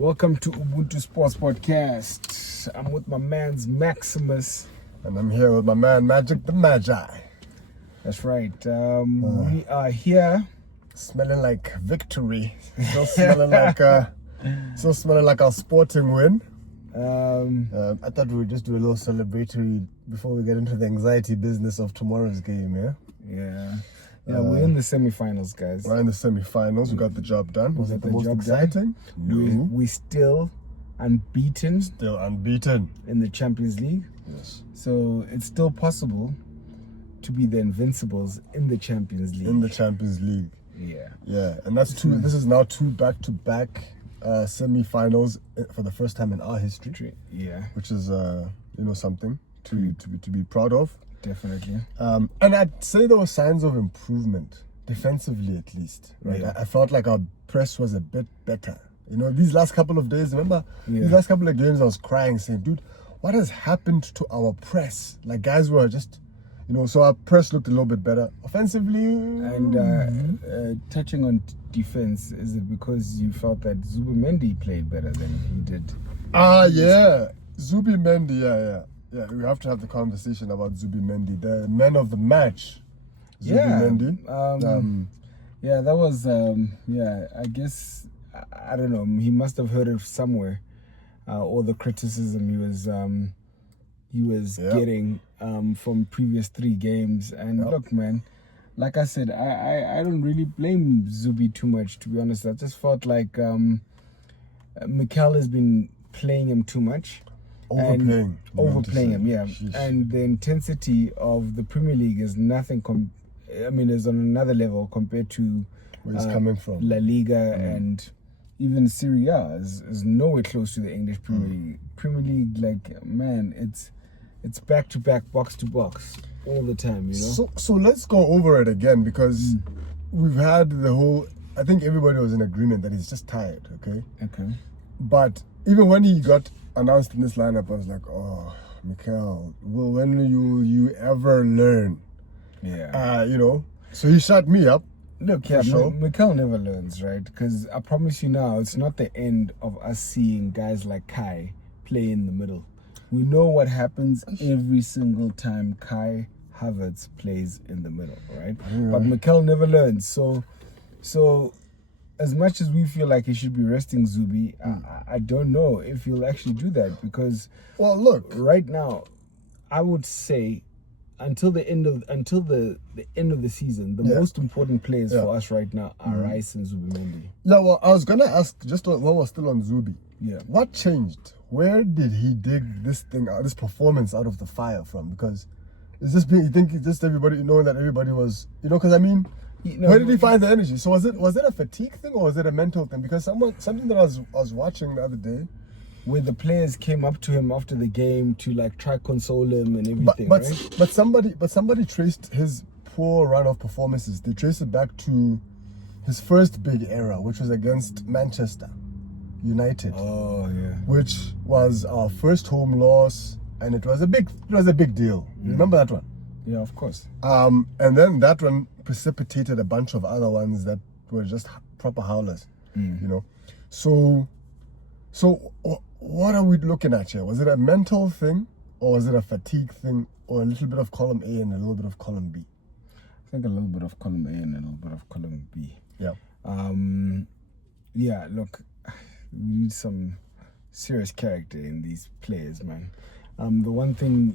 Welcome to Ubuntu Sports Podcast. I'm with my man's Maximus. And I'm here with my man Magic the Magi. That's right. We are here. Smelling like victory. Still smelling like our sporting win. I thought we would just do a little celebratory before we get into the anxiety business of tomorrow's game, yeah? Yeah, we're in the semi-finals, guys. We're in the semi-finals. We got the job done. Was it the most exciting? No. We still unbeaten. Still unbeaten. In the Champions League. Yes. So it's still possible to be the Invincibles in the Champions League. In the Champions League. Yeah, and that's two. This is now two back-to-back semi-finals for the first time in our history. Yeah, which is something to be proud of. Definitely. And I'd say there were signs of improvement defensively, at least. Right, yeah. I felt like our press was a bit better. These last couple of days. Remember, these last couple of games, I was crying, saying, "Dude, what has happened to our press? Like, guys were just." So our press looked a little bit better offensively. And touching on defense, is it because you felt that Zubimendi played better than he did? Yeah. Zubimendi, yeah. We have to have the conversation about Zubimendi, the man of the match. Zubimendi. Yeah, that was, I guess, I don't know, he must have heard it somewhere, all the criticism he was getting from previous 3 games. And look, man, like I said, I don't really blame Zubi too much, to be honest. I just felt like Mikel has been playing him too much. Overplaying him, yeah. Sheesh. And the intensity of the Premier League is nothing, is on another level compared to where he's coming from. La Liga and even Serie A is nowhere close to the English Premier League. Premier League, like, man, it's back to back, box to box all the time, So let's go over it again, because we've had the whole. I think everybody was in agreement that he's just tired. Okay. But even when he got announced in this lineup, I was like, oh, Mikel, well, when will you ever learn? Yeah. So he shut me up. Look, Mikel never learns, right? Because I promise you now, it's not the end of us seeing guys like Kai play in the middle. We know what happens every single time Kai Havertz plays in the middle, right? But Mikel never learns. So as much as we feel like he should be resting Zubi, I don't know if he'll actually do that, because right now, I would say until the end of the season, the most important players for us right now are Rice and Zubimendi. Yeah, well, I was gonna ask, just while we're still on Zubi, what changed? Where did he dig this performance out of the fire from? Because you think it's just everybody knowing that everybody was, because where did he find the energy? So was it a fatigue thing, or was it a mental thing? Because something that I was watching the other day, where the players came up to him after the game to like try console him and everything, right? But somebody traced his poor run of performances. They traced it back to his first big era, which was against Manchester United. Oh yeah. Which was our first home loss, and it was a big deal. You remember that one? Yeah, of course. And then that one precipitated a bunch of other ones that were just proper howlers. So what are we looking at here? Was it a mental thing, or was it a fatigue thing, or a little bit of column A and a little bit of column B? I think a little bit of column A and a little bit of column B. Yeah. Look, we need some serious character in these players, man. The one thing,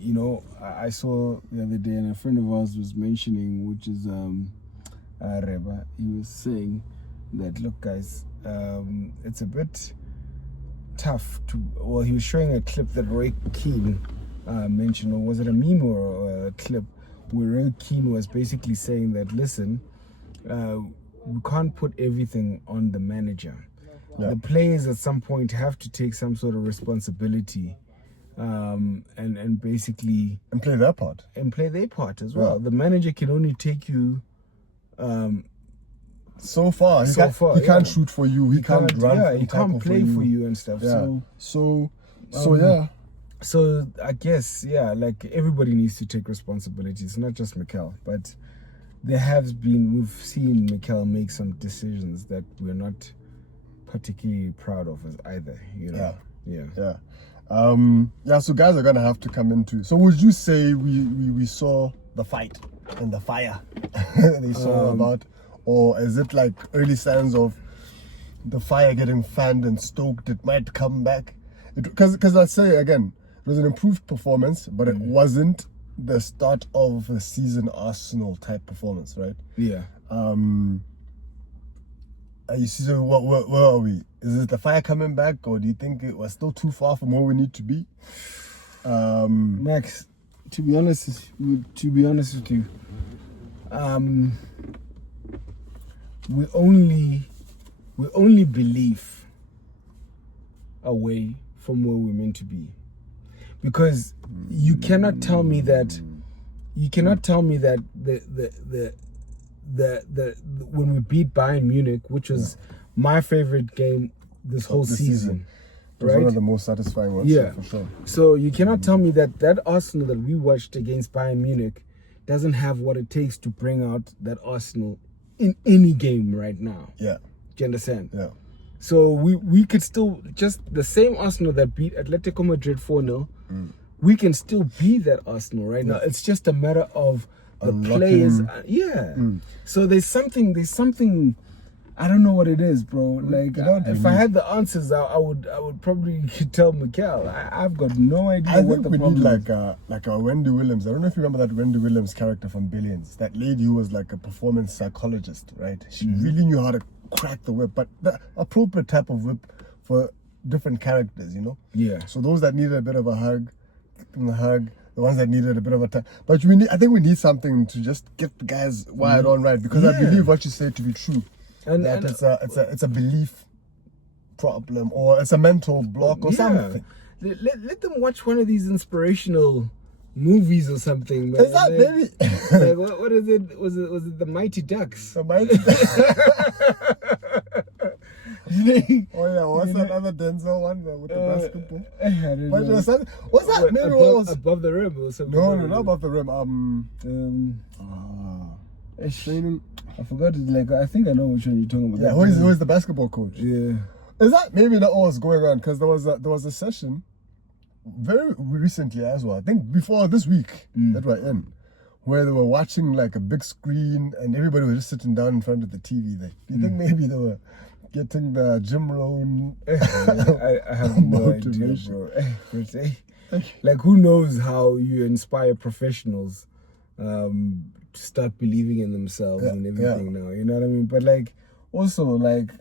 I saw the other day, and a friend of ours was mentioning, which is Reba. He was saying that, look, guys, it's a bit tough he was showing a clip that Roy Keane mentioned, or was it a meme or a clip, where Roy Keane was basically saying that, listen, we can't put everything on the manager. The players at some point have to take some sort of responsibility, and basically play their part. And play their part as well. The manager can only take you so far. He can't shoot for you. He can't run. Yeah, he can't play for you and stuff. Yeah. So I guess, like, everybody needs to take responsibility. It's not just Mikel, but we've seen Mikel make some decisions that we're not particularly proud of as either, you know. Yeah. So guys are gonna have to come into. So would you say we saw the fight and the fire they saw about, or is it like early signs of the fire getting fanned and stoked? It might come back, because I say again, it was an improved performance, but it wasn't the start of the season Arsenal type performance, right? Yeah. You see, so where are we? Is it the fire coming back, or do you think it was still too far from where we need to be? Max, to be honest with you, we only believe away from where we're meant to be, because you cannot tell me that the when we beat Bayern Munich, which was my favorite game this whole season. It was right? one of the most satisfying ones, Yeah, for sure. So you cannot tell me that Arsenal that we watched against Bayern Munich doesn't have what it takes to bring out that Arsenal in any game right now. Yeah. Do you understand? Yeah. So we could still, just the same Arsenal that beat Atletico Madrid 4-0, we can still be that Arsenal right now. It's just a matter of the players. So there's something. I don't know what it is, bro. Like, if I had the answers, I would probably tell Mikel. I've got no idea what the problem is. I think we need like a Wendy Williams. I don't know if you remember that Wendy Williams character from Billions. That lady who was like a performance psychologist, right? She really knew how to crack the whip, but the appropriate type of whip for different characters, you know? Yeah. So those that needed a bit of a hug, give them a hug. The ones that needed a bit of a time. But I think we need something to just get the guys wired on right, because I believe what you say to be true. And it's a belief problem, or it's a mental block or something. Let them watch one of these inspirational movies or something. Man. Is that maybe? Like, what is it? Was it the Mighty Ducks? The Mighty Ducks. Oh yeah, what's that other Denzel one with the basketball? I don't know. What's that? Maybe above the rim or something. No, not above the rim. Training. I forgot it. Like, I think I know which one you're talking about. Yeah, who is the basketball coach? Yeah. Is that maybe not what was going on? Because there was a session very recently as well. I think before this week that we're in, where they were watching like a big screen and everybody was just sitting down in front of the TV. There, do you think maybe they were getting the Jim Rohn? I have no idea, bro. Like, who knows how you inspire professionals to start believing in themselves and everything now, you know what I mean? But like, also, like,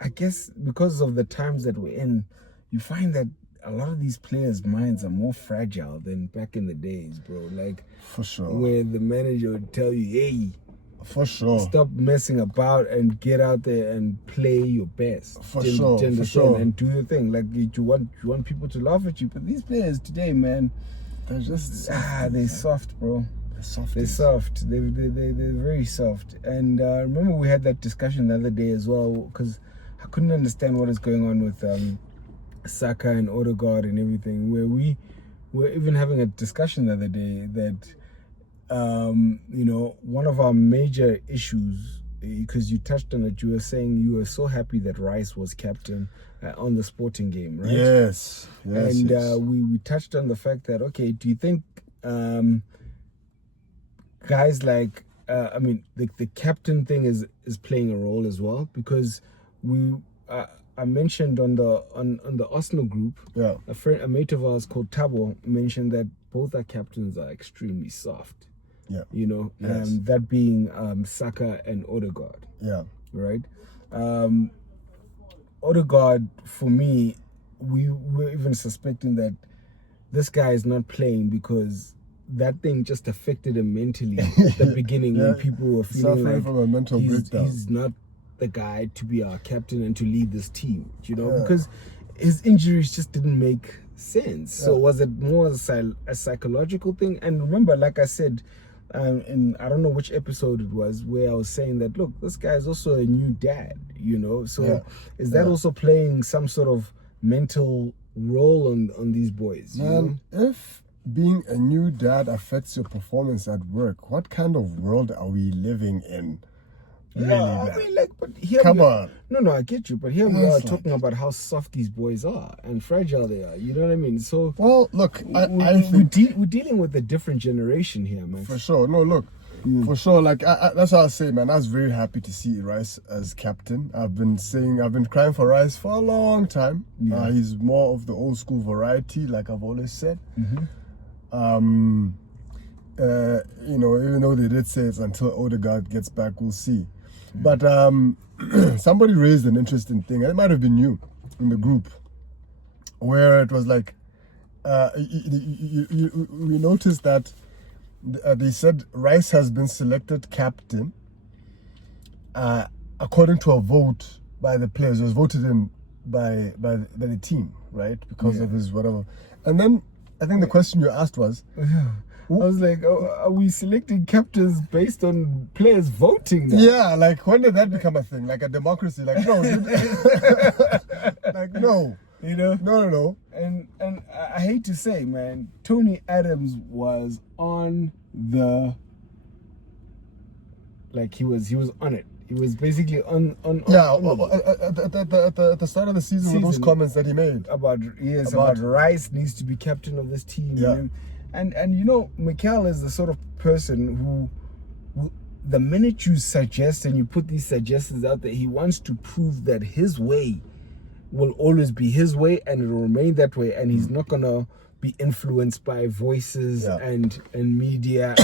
I guess because of the times that we're in, you find that a lot of these players' minds are more fragile than back in the days, bro. Like, for sure, where the manager would tell you, hey, for sure, stop messing about and get out there and play your best. For sure. And do your thing. Like, you want people to laugh at you, but these players today, man, they're just they're soft, bro. They're soft. They're very soft. And remember we had that discussion the other day as well, because I couldn't understand what is going on with Saka and Odegaard and everything, where we were even having a discussion the other day that one of our major issues, because you touched on it, you were saying you were so happy that Rice was captain on the Sporting game, right? Yes. And we touched on the fact that, okay, do you think guys like the captain thing is playing a role as well? Because I mentioned on the Arsenal group, a mate of ours called Tabo mentioned that both our captains are extremely soft. Yeah. You know, that being Saka and Odegaard. Yeah. Right. Odegaard, for me, we were even suspecting that this guy is not playing because that thing just affected him mentally at the beginning when people were feeling like from a mental breakdown. He's not the guy to be our captain and to lead this team, you know, because his injuries just didn't make sense. So was it more a psychological thing? And remember, like I said, in I don't know which episode it was, where I was saying that, look, this guy is also a new dad, you know, so is that also playing some sort of mental role on these boys? You know? If being a new dad affects your performance at work, what kind of world are we living in? Really, I man. mean, like, but here Come we are. on. No, I get you, but here we are That's talking about how soft these boys are and fragile they are. You know what I mean? So, Well, look, I think we're dealing with a different generation here, man. for sure. No, look, for sure. Like that's what I was saying, man. I was very happy to see Rice as captain. I've been crying for Rice for a long time. Yeah. He's more of the old school variety, like I've always said. You know, even though they did say it's until Odegaard gets back, we'll see. But somebody raised an interesting thing. It might have been you in the group, where it was like, we noticed that they said Rice has been selected captain according to a vote by the players. It was voted in by the team, right? Because of his whatever. And then I think the question you asked was, I was like, are we selecting captains based on players voting now? yeah, like when did that become a thing? Like a democracy? Like no, like no, You know? no. And I hate to say, man, Tony Adams was on the, like he was on it. He was basically on Yeah, on at the start of the season with those comments that he made. about Rice needs to be captain of this team. Yeah. And you know, Mikel is the sort of person who, the minute you suggest and you put these suggestions out there, he wants to prove that his way will always be his way and it will remain that way, and he's not gonna be influenced by voices and media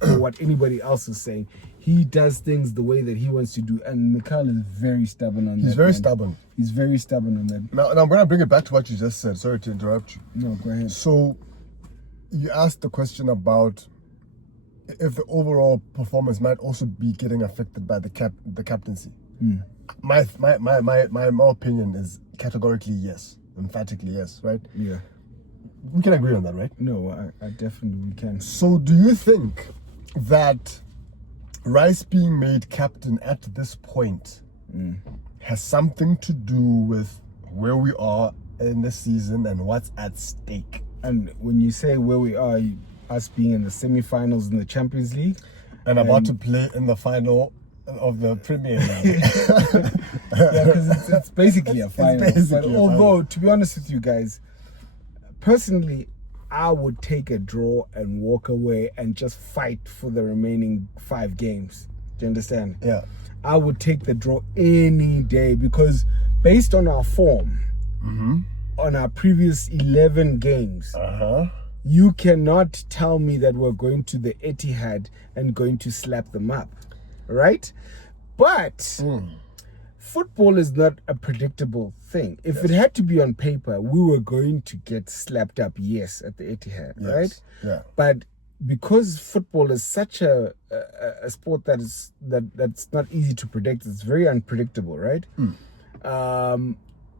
or what anybody else is saying. He does things the way that he wants to do, and Mikel is very stubborn on that. He's very man. stubborn. He's very stubborn on that. Now I'm gonna bring it back to what you just said. Sorry to interrupt you. No, go ahead. So you asked the question about if the overall performance might also be getting affected by the captaincy. My opinion is categorically yes, emphatically yes, right? Yeah. We can agree on that, right? No, I definitely can. So do you think that Rice being made captain at this point has something to do with where we are in the season and what's at stake? And when you say where we are, us being in the semi-finals in the Champions League, and about to play in the final of the Premier League. yeah, because it's basically a final. But although, to be honest with you guys, personally, I would take a draw and walk away and just fight for the remaining 5 games. Do you understand? Yeah. I would take the draw any day, because based on our form, on our previous 11 games, you cannot tell me that we're going to the Etihad and going to slap them up, right? But football is not a predictable thing. If it had to be on paper, we were going to get slapped up, yes, at the Etihad, right? Yeah. But because football is such a sport that's not easy to predict, it's very unpredictable, right?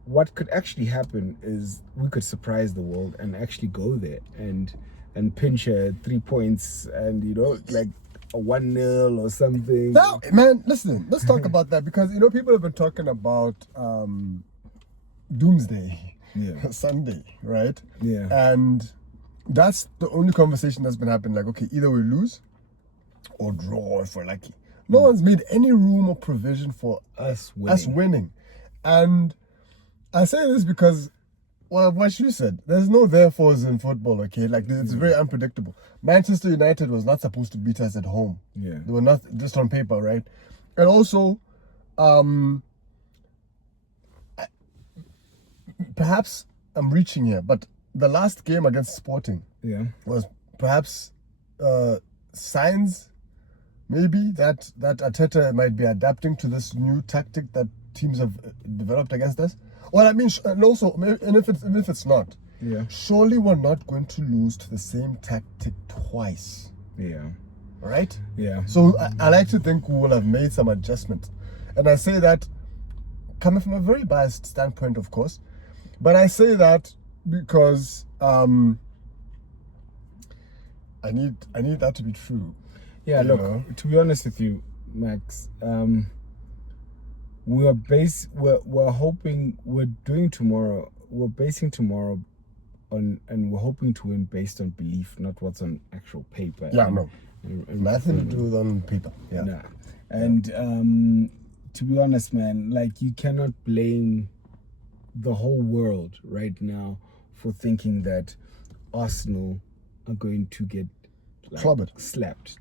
What could actually happen is we could surprise the world and actually go there and pinch 3 points and, you know, like a 1-0 or something. Now, man, listen, let's talk about that, because, you know, people have been talking about Doomsday Sunday, right? Yeah. And that's the only conversation that's been happening. Like, okay, either we lose or draw if we're lucky. No one's made any room or provision for us winning. And I say this because, well, what you said, there's no therefores in football, okay? Like, it's very unpredictable. Manchester United was not supposed to beat us at home. Yeah. They were not, just on paper, right? And also, perhaps I'm reaching here, but the last game against Sporting was perhaps signs, maybe, that Arteta might be adapting to this new tactic that teams have developed against us. Well, I mean, and also, and if it's not, surely we're not going to lose to the same tactic twice. Yeah. Right? Yeah. So I like to think we will have made some adjustments. And I say that coming from a very biased standpoint, of course. But I say that because I need that to be true. Yeah, look, to be honest with you, Max, we're basing tomorrow on, and we're hoping to win based on belief, not what's on actual paper. Yeah, no. Nothing to do with on paper. Yeah. Nah. And to be honest, man, like you cannot blame the whole world right now for thinking that Arsenal are going to get slapped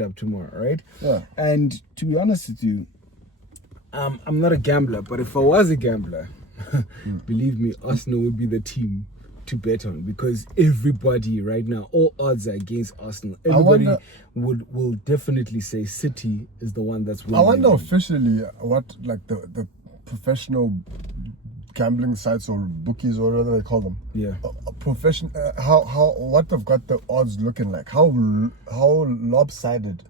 up tomorrow, right? Yeah. And to be honest with you, I'm not a gambler, but if I was a gambler, believe me, Arsenal would be the team to bet on, because everybody right now, all odds are against Arsenal. Everybody will definitely say City is the one that's winning. I wonder officially what like the professional gambling sites or bookies or whatever they call them. Yeah. What they've got the odds looking like. How lopsided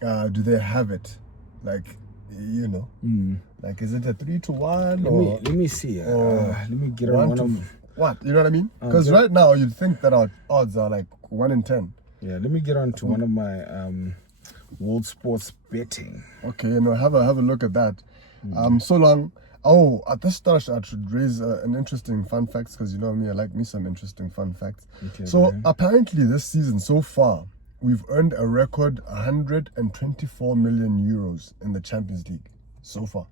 do they have it? Like, you know, like is it a 3-1 let me see. Let me get on one of what, you know what I mean? Because right now you'd think that our odds are like 1 in 10. Yeah, let me get on to one of my World Sports betting. Okay, have a look at that. So long. Oh, at this start I should raise an interesting fun facts, because you know me, I like me some interesting fun facts. Okay, so apparently this season so far we've earned a record 124 million euros in the Champions League so far.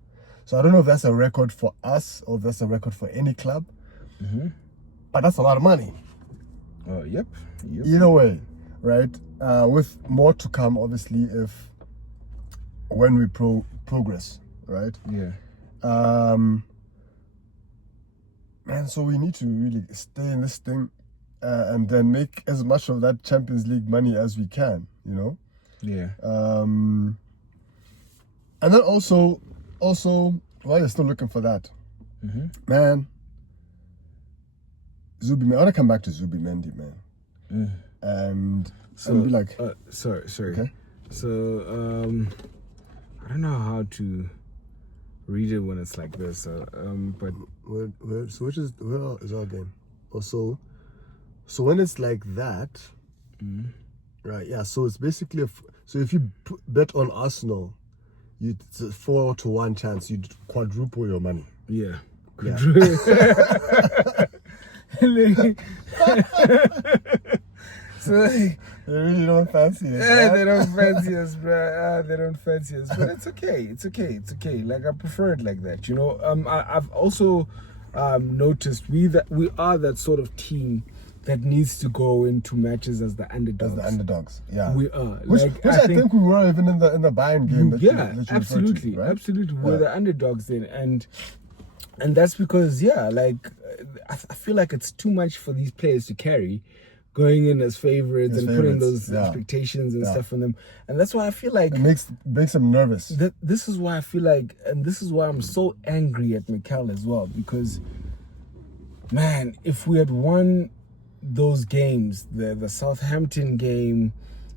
So I don't know if that's a record for us or if that's a record for any club. But that's a lot of money. Oh, yep. Either way, right? With more to come, obviously, when we progress, right? Yeah. Man, so we need to really stay in this thing and then make as much of that Champions League money as we can, you know? Yeah. And then also while you're still looking for that, man, Zubi, man, I want to come back to Zubi Mendy, man. And be like, sorry. Okay. So, I don't know how to read it when it's like this. But where is our game? Also, so when it's like that, right? Yeah. So it's basically so if you bet on Arsenal, it's a 4-1 chance. You quadruple your money. Yeah. So they really don't fancy it. Yeah, they don't fancy us, bro. They don't fancy us, but it's okay. Like I prefer it like that, you know. I've also noticed we are that sort of team that needs to go into matches as the underdogs. Yeah, we are. Which I think we were even in the Bayern game. Absolutely. We're the underdogs then, and that's because I feel like it's too much for these players to carry, going in as favorites and putting those expectations and stuff on them. And that's why I feel like it makes them nervous. This is why I feel like, and this is why I'm so angry at Mikel as well, because, man, if we had won those games, the Southampton game,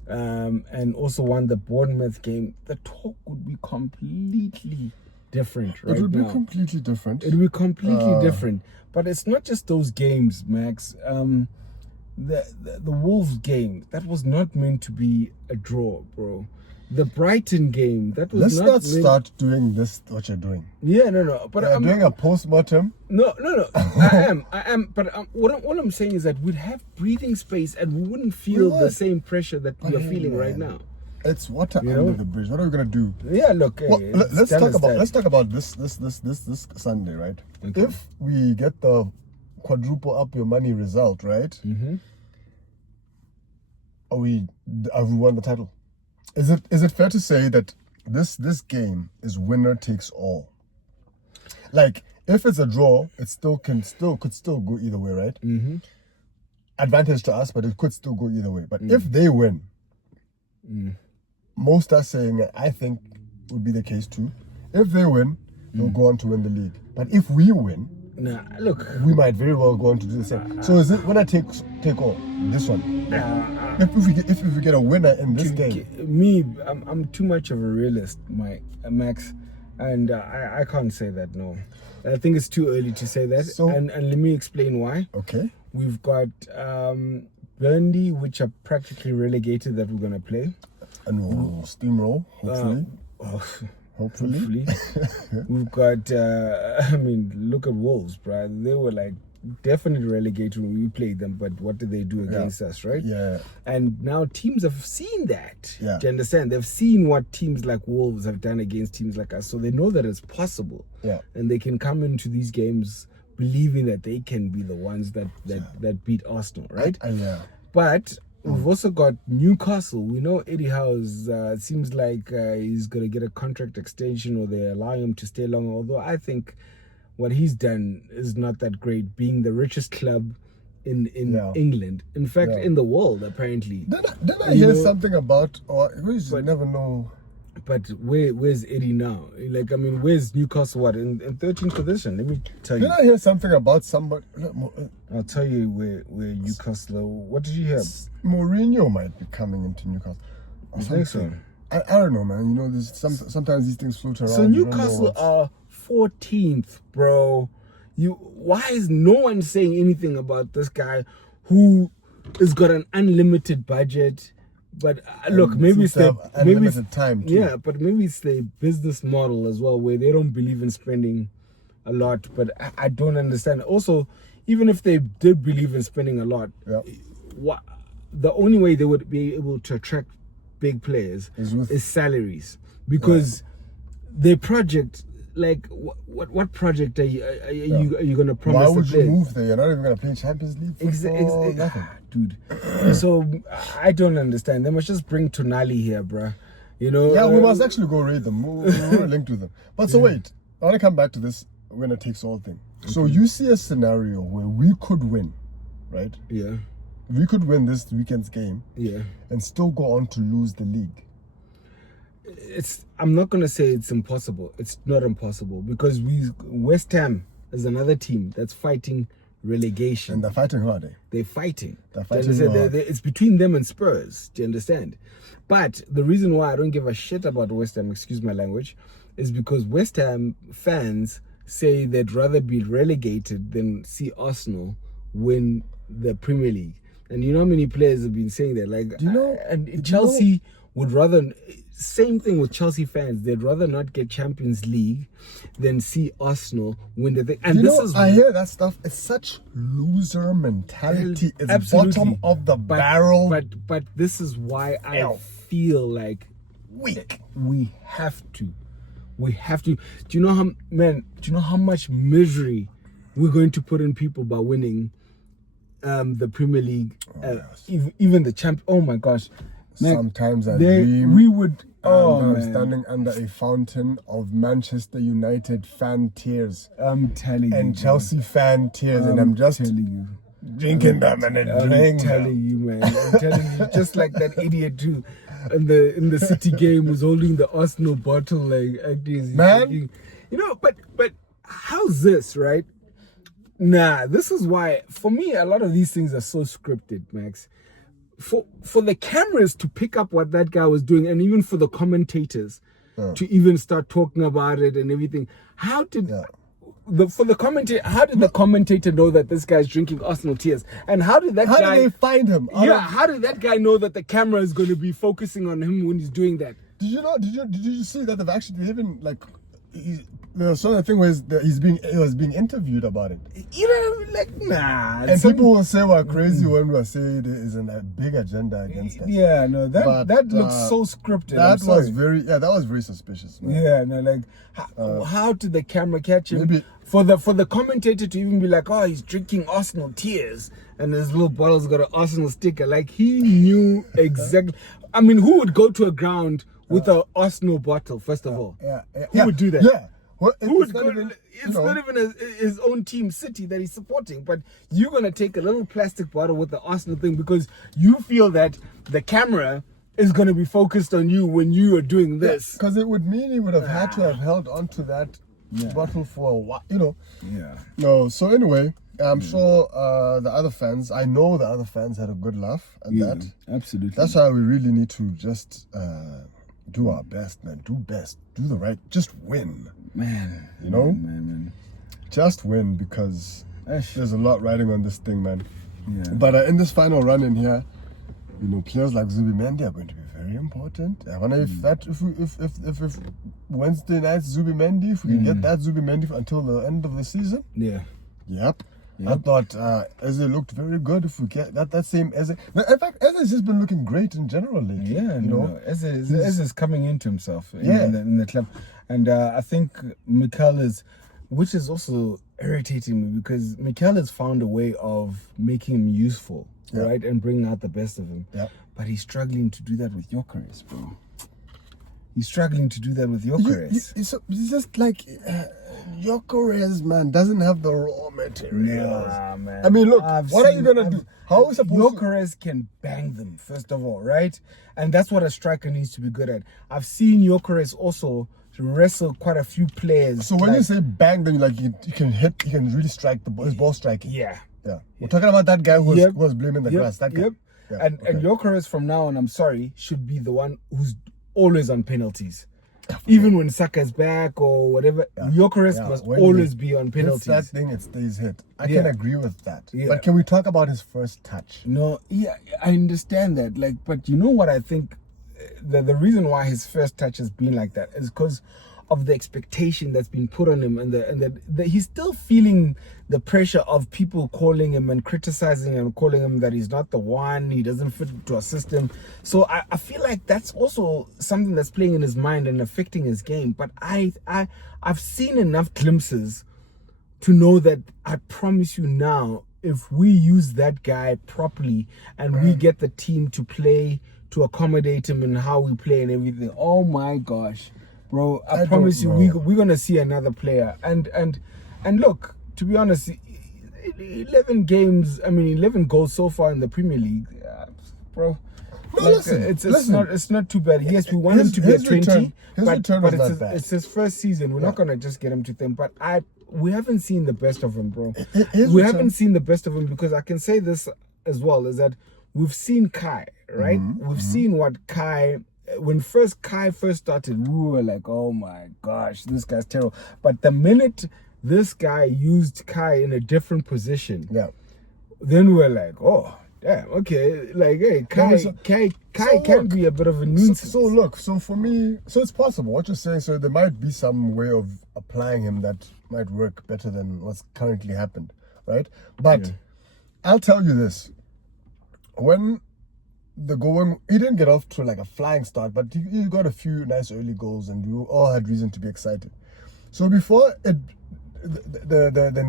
and also won the Bournemouth game, the talk would be completely different right now. It would be completely different. It would be completely different. But it's not just those games, Max. The Wolves game, that was not meant to be a draw, bro. The Brighton game, that was Let's not start doing this, what you're doing. Yeah, no. But I'm doing a post-mortem. No. I am. But what I'm saying is that we'd have breathing space and we wouldn't feel the same pressure that we are feeling right now. It's water under the bridge. What are we gonna do? Yeah, look. Let's talk about this Sunday, right? Okay. If we get the quadruple up your money result, right? Have we won the title? Is it fair to say that this game is winner takes all? Like, if it's a draw, it could still go either way, right? Advantage to us, but it could still go either way. But if they win, most are saying, I think would be the case too. If they win, they'll go on to win the league. But if we win, look, we might very well go on to do the same. So is it winner take all? This one. If we get a winner in this game. I'm too much of a realist, Max, and I can't say that. No, I think it's too early to say that. So, and let me explain why. Okay. We've got Burnley, which are practically relegated, that we're gonna play, and we'll steamroll, hopefully. Hopefully. We've got, look at Wolves, bro. They were like definitely relegated when we played them, but what did they do against us, right? Yeah. And now teams have seen that. Yeah. Do you understand? They've seen what teams like Wolves have done against teams like us, so they know that it's possible. Yeah. And they can come into these games believing that they can be the ones that beat Arsenal, right? Yeah. But we've also got Newcastle. We know Eddie Howe's seems like he's going to get a contract extension, or they're allowing him to stay longer. Although I think what he's done is not that great, being the richest club in England. In fact, in the world, apparently. Didn't I hear something about, or we just never know. But where's Eddie now? Like, I mean, where's Newcastle? What, in 13th position? Let me tell you. Did I hear something about somebody? I'll tell you where Newcastle. What did you hear? Mourinho might be coming into Newcastle. You think so? I don't know, man. You know, there's sometimes these things float around. So Newcastle are 14th, bro. Why is no one saying anything about this guy who has got an unlimited budget? But look, maybe it's time too. Yeah, but maybe it's the business model as well, where they don't believe in spending a lot. But I don't understand. Also, even if they did believe in spending a lot, the only way they would be able to attract big players is salaries, because their project. Like, what project are you going to promise? Why would you move there? You're not even going to play Champions League football, nothing. Dude. So I don't understand. They must just bring Tonali here, bruh. You know? Yeah, we must actually go raid them. We're linked with them. But so wait, I want to come back to this winner takes all thing. Okay. So you see a scenario where we could win, right? Yeah. We could win this weekend's game. Yeah. And still go on to lose the league. I'm not going to say it's impossible. It's not impossible, because West Ham is another team that's fighting relegation. And they're fighting, who are they? They're fighting. It's between them and Spurs. Do you understand? But the reason why I don't give a shit about West Ham, excuse my language, is because West Ham fans say they'd rather be relegated than see Arsenal win the Premier League. And you know how many players have been saying that? Like, do you know? And Chelsea would rather. Same thing with Chelsea fans. They'd rather not get Champions League than see Arsenal win the thing. And I hear that stuff. It's such loser mentality. It's absolutely bottom of the barrel. But this is why I feel like we have to. Do you know how much misery we're going to put in people by winning the Premier League, even the champ? Oh my gosh. Sometimes I dream we would. I'm standing under a fountain of Manchester United fan tears. I'm telling you. And Chelsea fan tears, and I'm just telling you, drinking them and I'm telling you, man. I'm telling you, just like that idiot too, in the City game was holding the Arsenal bottle like acting. Man, thinking, you know, but how's this, right? Nah, this is why for me a lot of these things are so scripted, Max. For the cameras to pick up what that guy was doing, and even for the commentators to even start talking about it and everything, how did the commentator know that this guy's drinking Arsenal tears? And how did did they find him? How did that guy know that the camera is going to be focusing on him when he's doing that? Did you see that they've even like so the thing was that he was being interviewed about it. You know, like, nah. And people will say we're crazy when we say there isn't a big agenda against us. Yeah, no, that looks so scripted. That was very suspicious, man. Yeah, no, like, how did the camera catch him? Maybe for the commentator to even be like, oh, he's drinking Arsenal tears, and his little bottle's got an Arsenal sticker. Like, he knew exactly. I mean, who would go to a ground with an Arsenal bottle? First of all, who would do that? Yeah. Well, it's not even his own team, City, that he's supporting. But you're going to take a little plastic bottle with the Arsenal thing because you feel that the camera is going to be focused on you when you are doing this. Because it would mean he would have had to have held onto that bottle for a while, you know. Yeah. No, so anyway, I'm sure I know the other fans had a good laugh at that. Absolutely. That's why we really need to just do our best, man. Do the right, just win. Man, you know, man. Just win, because there's a lot riding on this thing, man. Yeah. But in this final run in here, you know, players like Zubimendi are going to be very important. I wonder if Wednesday night's Zubimendi, if we can get that Zubimendi until the end of the season. Yeah. Yep. I thought Eze looked very good. If we get that same Eze, in fact, Eze has just been looking great in general lately. Yeah, you know, Eze is coming into himself in the club, and I think Mikel is, which is also irritating me because Mikel has found a way of making him useful, right, and bringing out the best of him. Yeah, but he's struggling to do that with Gyökeres, bro. He's struggling to do that with Gyökeres. It's just like Gyökeres, man, doesn't have the raw materials. Nah, man. I mean, look, what are you gonna do? How are we supposed Gyökeres can bang them, first of all, right? And that's what a striker needs to be good at. I've seen Gyökeres also wrestle quite a few players. So when you say bang, then like you can really strike the ball. His ball striking. Yeah. We're talking about that guy who was blaming the grass. That guy. Yeah, and Gyökeres from now on, I'm sorry, should be the one who's always on penalties. Even when Saka's back or whatever, Gyökeres must always be on penalties. That thing, it stays hit. I can agree with that. But can we talk about his first touch? No, I understand that. Like, but you know what I think? The reason why his first touch has been like that is because of the expectation that's been put on him, and the he's still feeling the pressure of people calling him and criticizing him, calling him that he's not the one, he doesn't fit to a system. So I feel like that's also something that's playing in his mind and affecting his game. But I've seen enough glimpses to know that I promise you now, if we use that guy properly and we get the team to play to accommodate him in how we play and everything, oh my gosh, bro, I promise you we're gonna see another player. And look, to be honest, 11 goals so far in the Premier League, bro. No, like, listen, it's not too bad. Yes, we want him to be at 20, but it's his first season. We're not gonna just get him to them. But we haven't seen the best of him, bro. We haven't seen the best of him, because I can say this as well, is that we've seen Kai, right? We've seen what Kai. When Kai first started, we were like, oh my gosh, this guy's terrible. But the minute this guy used Kai in a different position, then we were like, oh, damn, okay. Like, hey, Kai can be a bit of a nuisance. So for me, it's possible. What you're saying, so there might be some way of applying him that might work better than what's currently happened, right? But I'll tell you this. When he didn't get off to like a flying start, but he got a few nice early goals, and we all had reason to be excited. So before the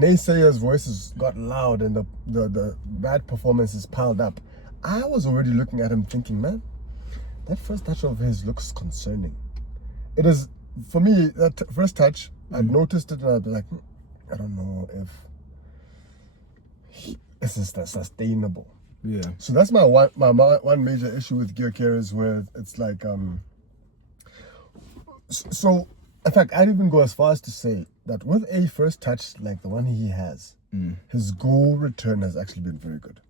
naysayers' voices got loud and the bad performances piled up, I was already looking at him thinking, man, that first touch of his looks concerning. It is, for me, that first touch, I'd noticed it and I'd be like, I don't know if this is sustainable. Yeah. So that's my one major issue with Gyökeres, where it's like so in fact, I'd even go as far as to say that with a first touch like the one he has, his goal return has actually been very good.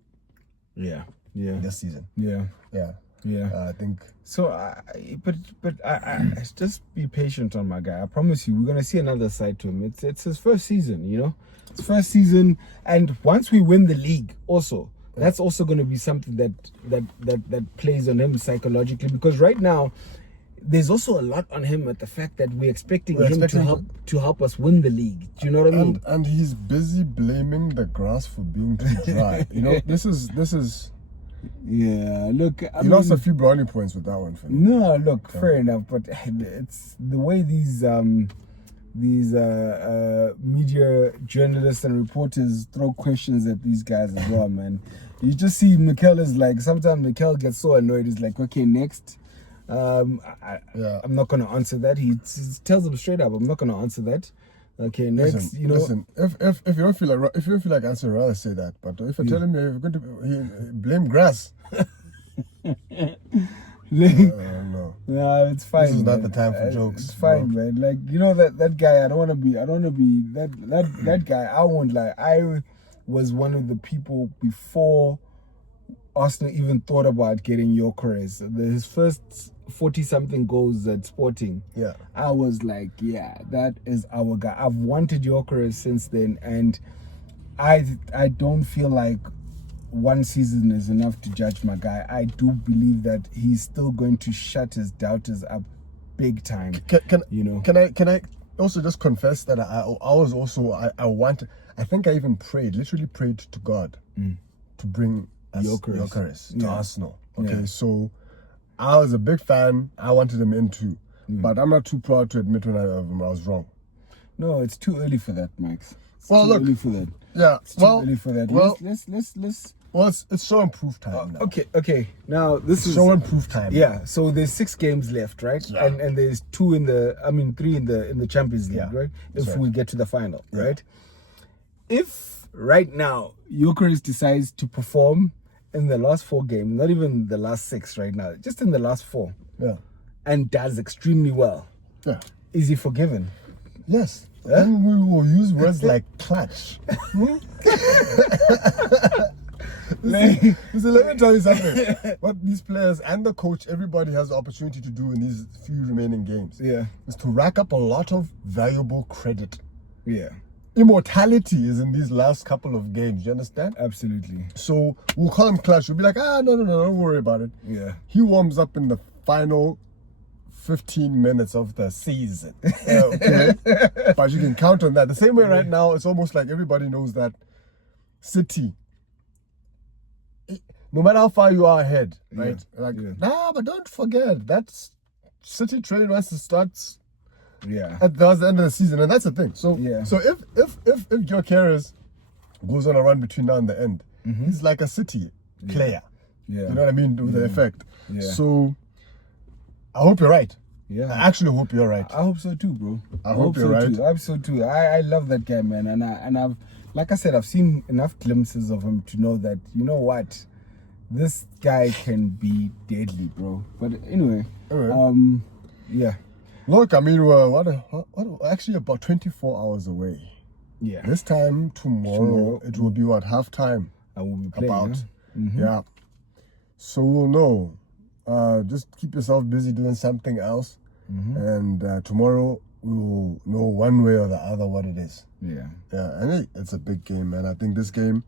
Yeah. This season. Yeah. I think so. But just be patient on my guy. I promise you, we're gonna see another side to him. It's his first season, you know. It's first season, and once we win the league, also. That's also going to be something that plays on him psychologically, because right now there's also a lot on him at the fact that we're expecting him to help us win the league. Do you know what I mean? And he's busy blaming the grass for being too dry. You know, this is. Yeah, look, he lost a few brownie points with that one. For me. No, look, fair enough, but it's the way these media journalists and reporters throw questions at these guys as well, man. You just see Mikel is like, sometimes Mikel gets so annoyed. He's like, okay, next. I'm not going to answer that. He tells them straight up, I'm not going to answer that. Okay, next. Listen, if you don't feel like answering, rather say that. But if you're telling me you're going to blame grass. No. Yeah, it's fine. This is not the time for jokes. It's fine, man. Like, you know, that guy, I don't want to be that guy. I won't lie. I was one of the people before Arsenal even thought about getting Gyökeres. His first 40-something goals at Sporting. Yeah. I was like, yeah, that is our guy. I've wanted Gyökeres since then, and I don't feel like one season is enough to judge my guy. I do believe that he's still going to shut his doubters up big time. Can I also just confess that I I think I even literally prayed to God to bring us Gyökeres to Arsenal. Okay, so I was a big fan. I wanted him in too, but I'm not too proud to admit when I was wrong. No, it's too early for that, Max. Well, look, early for that. Yeah, it's too early for that. Well, let's. Well, it's show and proof time now. Okay. Now this is show and proof time. Yeah. So there's 6 games left, right? Yeah. And there's 3 in the Champions League, right? If we get to the final, right? If right now Gyökeres decides to perform in the last 4 games, not even the last 6 right now, just in the last 4, and does extremely well, is he forgiven? Yes. And we will use words like clutch. Let me tell you something. What these players and the coach, everybody has the opportunity to do in these few remaining games is to rack up a lot of valuable credit. Yeah. Immortality is in these last couple of games. You understand? Absolutely. So we'll call him clutch. We'll be like, no, don't worry about it. Yeah. He warms up in the final 15 minutes of the season. Okay? But you can count on that. The same way right now, it's almost like everybody knows that City, no matter how far you are ahead, right? But don't forget, that's City train once it starts at the end of the season. And that's the thing. So if Gyökeres goes on a run between now and the end, he's like a City player. You know what I mean? With the effect. So I hope you're right. Yeah. I actually hope you're right. I hope so too, bro. I hope you're right. I hope so too. I love that guy, man. And I've, like I said, I've seen enough glimpses of him to know that, you know what, this guy can be deadly, bro. But anyway, Look, I mean, what actually about 24 hours away. Yeah. This time tomorrow it will be what, half time? I will be playing. So we'll know. Just keep yourself busy doing something else, and tomorrow we will know one way or the other what it is. And it's a big game, man. I think this game,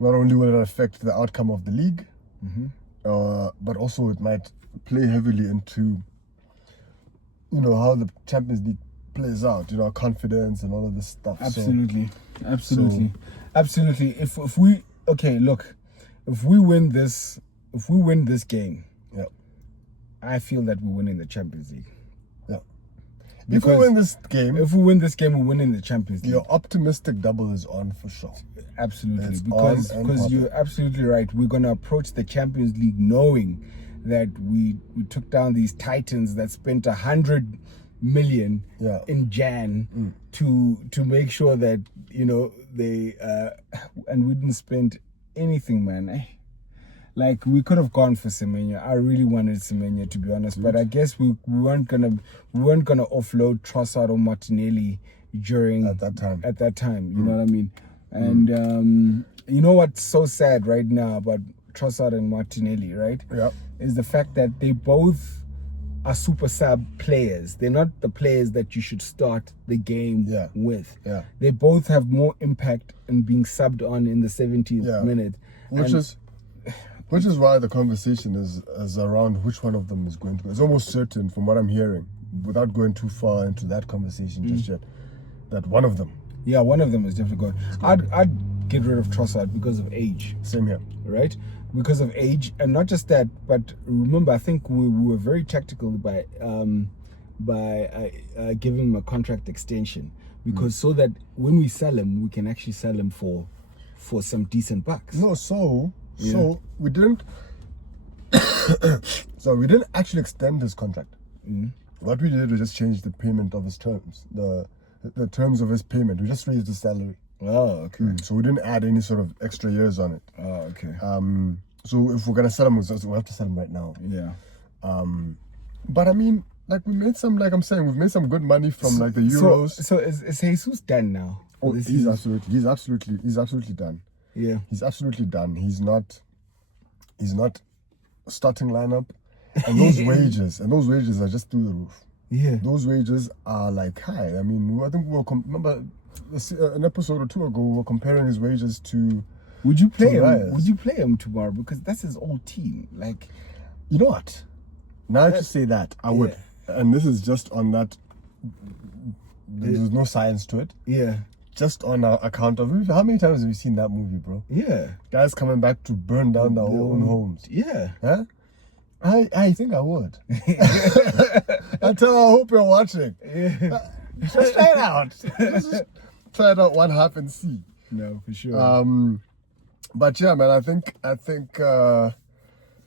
not only will it affect the outcome of the league, but also it might play heavily into, how the Champions League plays out, confidence and all of this stuff. Absolutely. If we win this game, I feel that we're winning the Champions League. If we win this game, we're winning the Champions League. Your optimistic double is on for sure. Absolutely, because you're absolutely right. We're gonna approach the Champions League knowing that we took down these titans that spent 100 million in Jan to make sure that they and we didn't spend anything, man. Like, we could have gone for Semenyo. I really wanted Semenyo, to be honest, but I guess we weren't gonna offload Trossard or Martinelli at that time. You know what I mean? And you know what's so sad right now about Trossard and Martinelli, right? Is the fact that they both are super sub players. They're not the players that you should start the game with. They both have more impact in being subbed on in the 70th minute. Which is why the conversation is around which one of them is going to go. It's almost certain, from what I'm hearing, without going too far into that conversation just yet, that one of them. Yeah, one of them is definitely going. I'd get rid of Trossard because of age. Same here. Right? Because of age, and not just that, but remember, I think we were very tactical by giving him a contract extension, because so that when we sell him, we can actually sell him for some decent bucks. No, so we didn't. So we didn't actually extend his contract. What we did was just change the payment of his terms, the terms of his payment. We just raised the salary. Oh, okay. So we didn't add any sort of extra years on it. Oh, okay. So if we're gonna sell him, we'll have to sell him right now. Yeah. But I mean, like, we made some, like I'm saying, we've made some good money from like the Euros. So is Jesus done now? Oh, he's absolutely done. Yeah. He's absolutely done. He's not starting lineup, and those wages are just through the roof. Yeah. Those wages are like high. I mean, I think remember an episode or two ago, we were comparing his wages to. Would you play him? Would you play him tomorrow? Because that's his old team. Like, you know what? Now that you say that, I would. And this is just on that. There's no science to it. Yeah. just on account of how many times have you seen that movie, bro? Yeah. Guys coming back to burn down their own homes. Yeah. Huh? I think I would. I hope you're watching. Yeah. Just try it out. Just try it out one half and see. No, for sure. But yeah, man, I think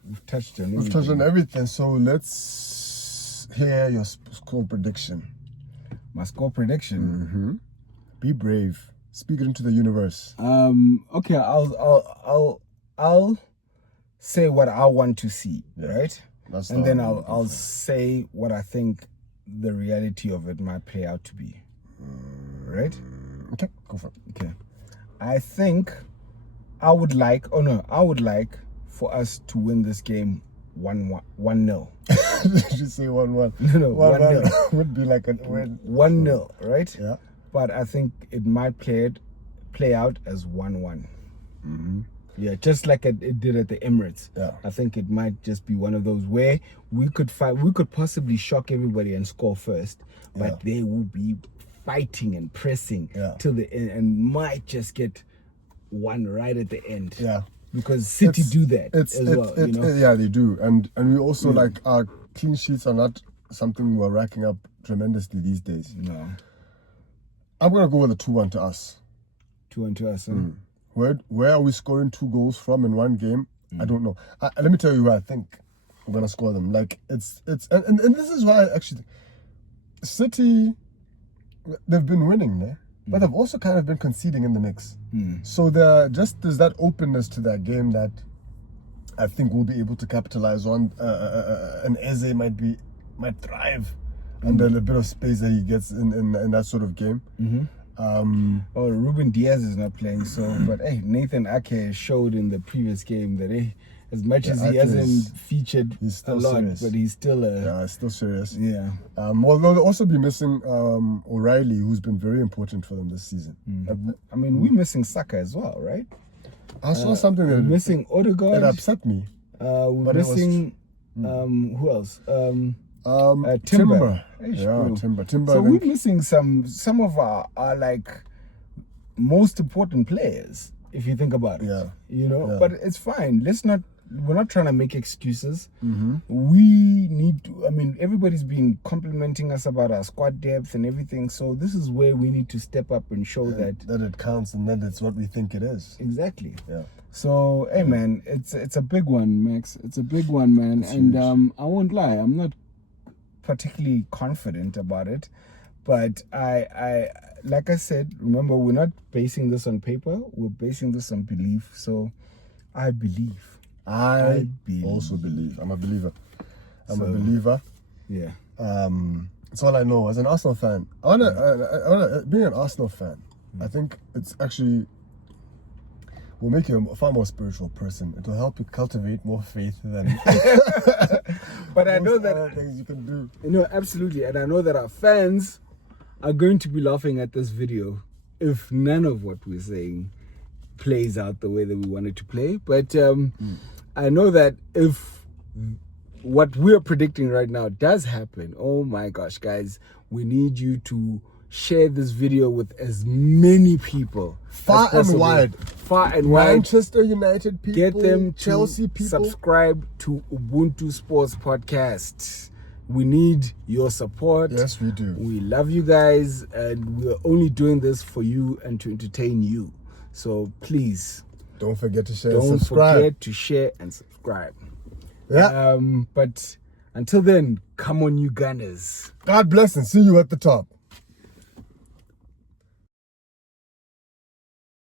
we've touched on everything. we've touched on everything. So let's hear your score prediction. My score prediction. Mm-hmm. Be brave. Speak it into the universe. Okay, I'll say what I want to see, right? And then I'll say what I think the reality of it might play out to be. Right? Okay, go for it. Okay. I think I would like for us to win this game 1-0. Did you say 1-1? No, 1-0. Would be like a win. 1-0, right? Yeah. But I think it might play out as 1-1. Mm-hmm. Yeah, just like it did at the Emirates. Yeah. I think it might just be one of those where we could possibly shock everybody and score first, but they will be fighting and pressing till the end and might just get one right at the end. Yeah. Because City do that as well. Yeah, they do. And we also like our clean sheets are not something we're racking up tremendously these days. No. I'm gonna go with a 2-1 to us. 2-1 to us, huh? Where are we scoring 2 goals from in one game? I don't know. Let me tell you where I think we're gonna score them. Like it's and this is why actually City, they've been winning there, but they've also kind of been conceding in the mix. So there's that openness to that game that I think we'll be able to capitalize on. And Eze might thrive under a bit of space that he gets in that sort of game. Ruben Diaz is not playing, but hey, Nathan Ake showed in the previous game that as much as he hasn't featured a lot, serious. But he's still still serious. Yeah. Although they'll also be missing O'Reilly, who's been very important for them this season. I mean, we're missing Saka as well, right? I saw something that missing Odegaard. That upset me. We're missing who else? Timber. Timber. So we're missing some of our like most important players, if you think about it. Yeah. But it's fine. We're not trying to make excuses. We need to, everybody's been complimenting us about our squad depth and everything. So this is where we need to step up and show that it counts and that it's what we think it is. Exactly. Yeah. So, hey man, it's a big one, Max. It's a big one, man. And I won't lie, I'm not particularly confident about it, but I like I said, remember, we're not basing this on paper, we're basing this on belief. So I believe. I also believe. I'm a believer. I'm a believer. Yeah. It's all I know. As an Arsenal fan, I wanna being an Arsenal fan, I think it's actually will make you a far more spiritual person. It will help you cultivate more faith than but I know that other things you can do. Absolutely. And I know that our fans are going to be laughing at this video if none of what we're saying plays out the way that we want it to play. But I know that if what we're predicting right now does happen, oh my gosh, guys, we need you to share this video with as many people far and wide. Manchester United people, get them to Chelsea people, subscribe to Ubuntu Sports Podcast. We need your support. Yes, we do. We love you guys, and we're only doing this for you and to entertain you. So please don't forget to share. Don't forget to share and subscribe. Yeah. But until then, come on, you Gunners. God bless and see you at the top.